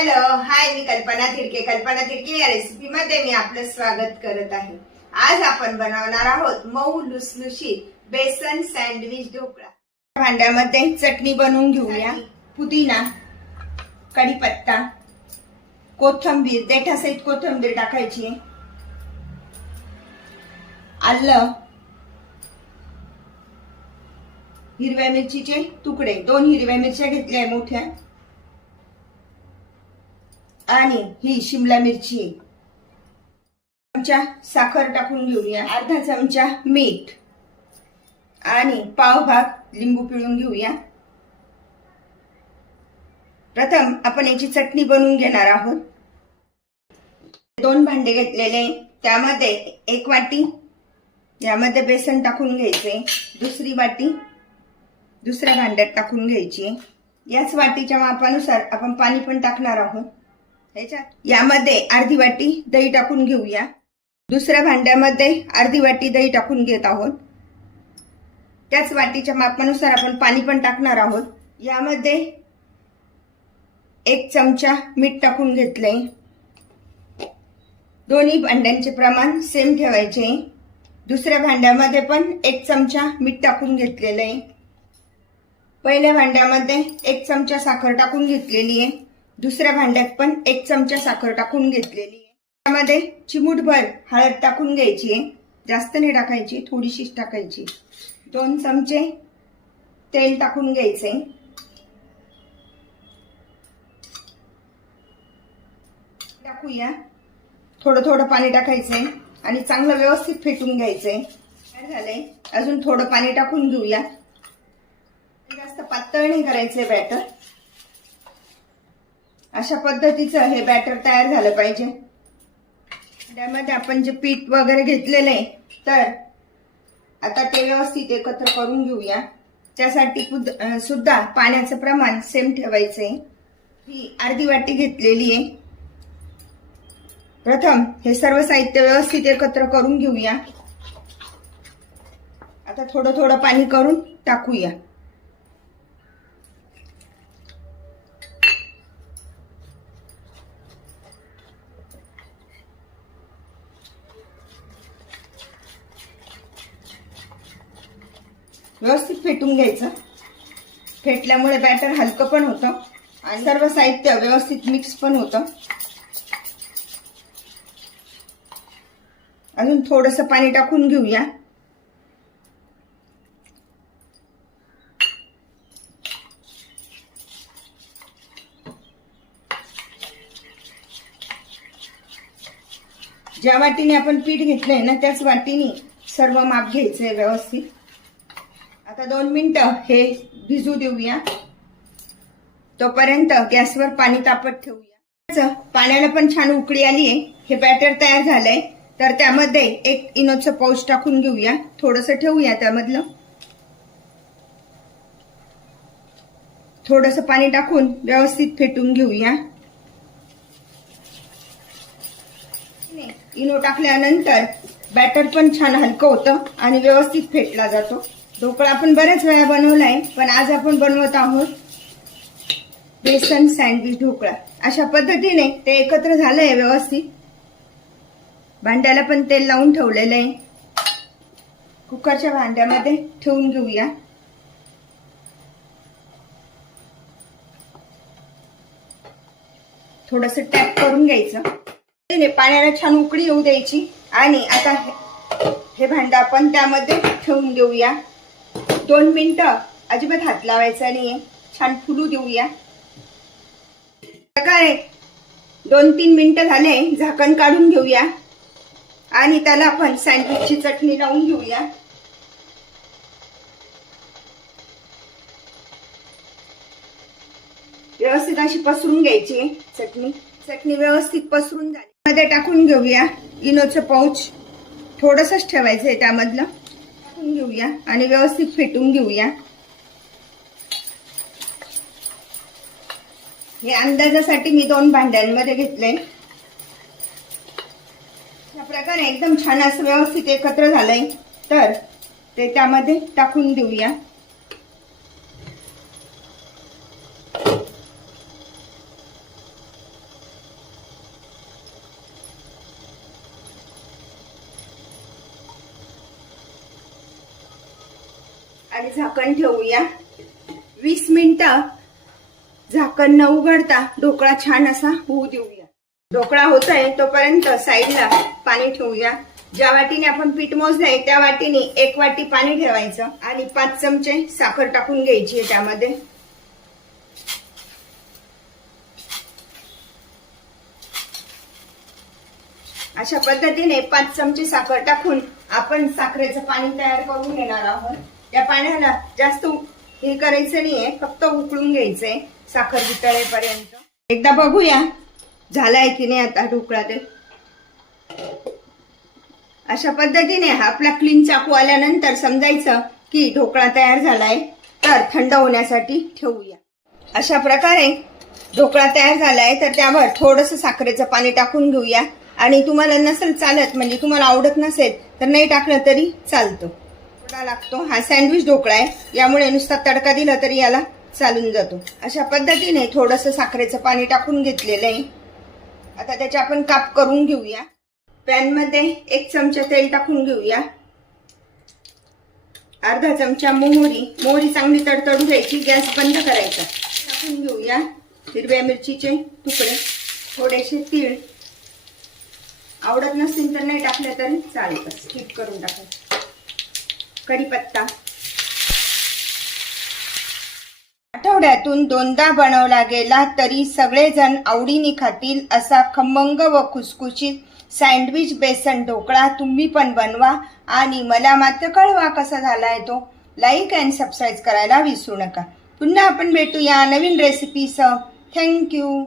Hello hi, मी कल्पना तिडके. कल्पना तिडके या रेसिपी मध्ये मी आपलं स्वागत करत आहे. आज आपण बनवणार आहोत मऊ लुसलुशीत बेसन सँडविच ढोकळा. भांड्यामध्ये चटणी बनवून घेऊया. पुदिना, कढीपत्ता, कोथिंबीर, देठासहित कोथिंबीर टाकायची, आलं, हिरव्या मिरचीचे तुकडे, 2 हिरव्या मिरच्या घेतल्या मोठ्या, आणि ही शिमला मिरची, चमचा साखर टाकून घेऊया, अर्धा चमचा मीठ आणि पावभाग लिंबू पिळून घेऊया. प्रथम आपण याची चटणी बनवून घेणार आहोत. 2 भांडे घेतलेले, त्यामध्ये 1 वाटी यामध्ये बेसन टाकून घ्यायचे, दुसरी वाटी दुसऱ्या भांड्यात टाकून घ्यायची. याच वाटीच्या मापानुसार आपण पाणी पण टाकणार आहोत. यामध्ये अर्धी वाटी दही टाकून घेऊया. दुसऱ्या भांड्यामध्ये अर्धी वाटी दही टाकून घेत आहोत. त्याच वाटीच्या मापानुसार आपण पाणी पण टाकणार आहोत. यामध्ये 1 चमचा मीठ टाकून घेतले. दोन्ही भांड्यांचे प्रमाण सेम ठेवायचे. दुसऱ्या भांड्यामध्ये पण 1 चमचा मीठ टाकून घेतलेले आहे. पहिल्या भांड्यामध्ये 1 चमचा साखर टाकून घेतलेली आहे. दुसऱ्या भांड्यात पण 1 चमचा साखर टाकून घेतलेली आहे. त्यामध्ये चिमूटभर हळद टाकून घ्यायची आहे. जास्त नाही टाकायची, थोडीशीच टाकायची. 2 चमचे तेल टाकून घ्यायचे. टाकूया. थोडं थोडं पाणी टाकायचंय आणि चांगलं व्यवस्थित फेटून घ्यायचंय. झालंय, अजून थोडं पाणी टाकून घेऊया. जास्त पातळ नाही करायचंय बॅटर. अशा पद्धतीचं हे बॅटर तयार झालं पाहिजे. त्यामध्ये आपण जे पीठ वगैरे घेतलेलं आहे, तर आता ते व्यवस्थित एकत्र करून घेऊया. त्यासाठी सुद्धा पाण्याचं प्रमाण सेम ठेवायचंय. ही अर्धी वाटी घेतलेली आहे. प्रथम हे सर्व साहित्य व्यवस्थित एकत्र करून घेऊया. आता थोडं थोडं पाणी करून टाकूया. व्यवस्थित फेटून घ्यायचं. फेटल्यामुळे बॅटर हलकं पण होतं आणि सर्व साहित्य व्यवस्थित मिक्स पण होतं. अजून थोडंसं पाणी टाकून घेऊया. ज्या वाटीने आपण पीठ घेतलंय ना, त्याच वाटीने सर्व माप घ्यायचंय व्यवस्थित. आता 2 मिनिटं हे भिजू देऊया. तोपर्यंत गॅसवर पाणी तापत ठेवूया. पाण्याला पण छान उकळी आली आहे. हे बॅटर तयार झालंय, तर त्यामध्ये 1 इनोचं पाऊच टाकून घेऊया. थोडंसं ठेवूया त्यामधलं. थोडंसं पाणी टाकून व्यवस्थित फेटून घेऊया. इनो टाकल्यानंतर बॅटर पण छान हलकं होतं आणि व्यवस्थित फेटला जातो. ढोकळा आपण बऱ्याच वेळा बनवलाय, पण आज आपण बनवत आहोत बेसन सँडविच ढोकळा. अशा पद्धतीने ते एकत्र झालंय व्यवस्थित. भांड्याला पण तेल लावून ठेवलेलं आहे. कुकरच्या भांड्यामध्ये ठेवून घेऊया. थोडंसं टॅप करून घ्यायचं. पाण्याला छान उकळी येऊ द्यायची. आणि आता हे भांडं आपण त्यामध्ये ठेवून देऊया. 2 मिनिटं अजिबात हात लावायचा नाहीये. छान फुलू देऊया. प्रकारे 2-3 मिनिटं झाले, झाकण काढून घेऊया आणि त्याला आपण सँडविचची चटणी लावून घेऊया. व्यवस्थित अशी पसरून घ्यायची चटणी. चटणी व्यवस्थित पसरून झाली. मध्ये टाकून घेऊया इनोचं पाऊच. थोडंसंच ठेवायचंय त्यामधलं. टाकून घेऊया आणि व्यवस्थित फेटून घेऊया. हे अंदाजासाठी मी 2 भांड्यांमध्ये घेतलंय. अशा प्रकारे एकदम छान असं व्यवस्थित एकत्र झालंय, तर ते त्यामध्ये टाकून देऊया. आणि झाकण ठेवूया 20 मिनिटं. झाकण न उघडता ढोकळा छान असा होऊ देऊया. ढोकळा होतोय तोपर्यंत साईडला पाणी ठेवूया. ज्या वाटीने आपण पीठ मोजलंय त्या वाटीने 1 वाटी पाणी ठेवायचं आणि 5 चमचे साखर टाकून घ्यायची आहे त्यामध्ये. अशा पद्धतीने 5 चमचे साखर टाकून आपण साखरेचं पाणी तयार करून घेणार आहोत. या पाण्याला जास्त हे करायचं नाहीये, फक्त उकळून घ्यायचंय साखर वितळेपर्यंत. एकदा बघूया झालाय की नाही आता ढोकळा ते. अशा पद्धतीने आपला क्लीन चाकू आल्यानंतर समजायचं की ढोकळा तयार झालाय. तर थंड होण्यासाठी ठेवूया. अशा प्रकारे ढोकळा तयार झालाय. तर त्यावर थोडंसं साखरेचं पाणी टाकून घेऊया. आणि तुम्हाला नसेल चालत, म्हणजे तुम्हाला आवडत नसेल तर नाही टाकलं तरी चालतं. थोडा लागतो. हा सँडविच ढोकळा आहे, यामुळे नुसता तडका दिला तरी याला चालून जातो. अशा पद्धतीने थोडंसं साखरेचं पाणी टाकून घेतलेलं आहे. आता त्याचे आपण काप करून घेऊया. पॅन मध्ये 1 चमचा तेल टाकून घेऊया. अर्धा चमचा मोहरी चांगली तडतडू घ्यायची. गॅस बंद करायचा. टाकून घेऊया हिरव्या मिरचीचे तुकडे, थोडेसे तीळ. आवडत नसतील तर नाही टाकले तरी चालतं, स्किप करून टाकायचं. कढीपत्ता. आठवड्यातून 2दा बनवला गेला तरी सगळेजण आवडीने खातील असा खमंग व खुसखुशीत सँडविच बेसन ढोकळा तुम्ही पण बनवा आणि मला मात्र कळवा कसा झालाय तो. लाईक अँड सबस्क्राईब करायला विसरू नका. पुन्हा आपण भेटूया नवीन रेसिपीसह. थँक्यू.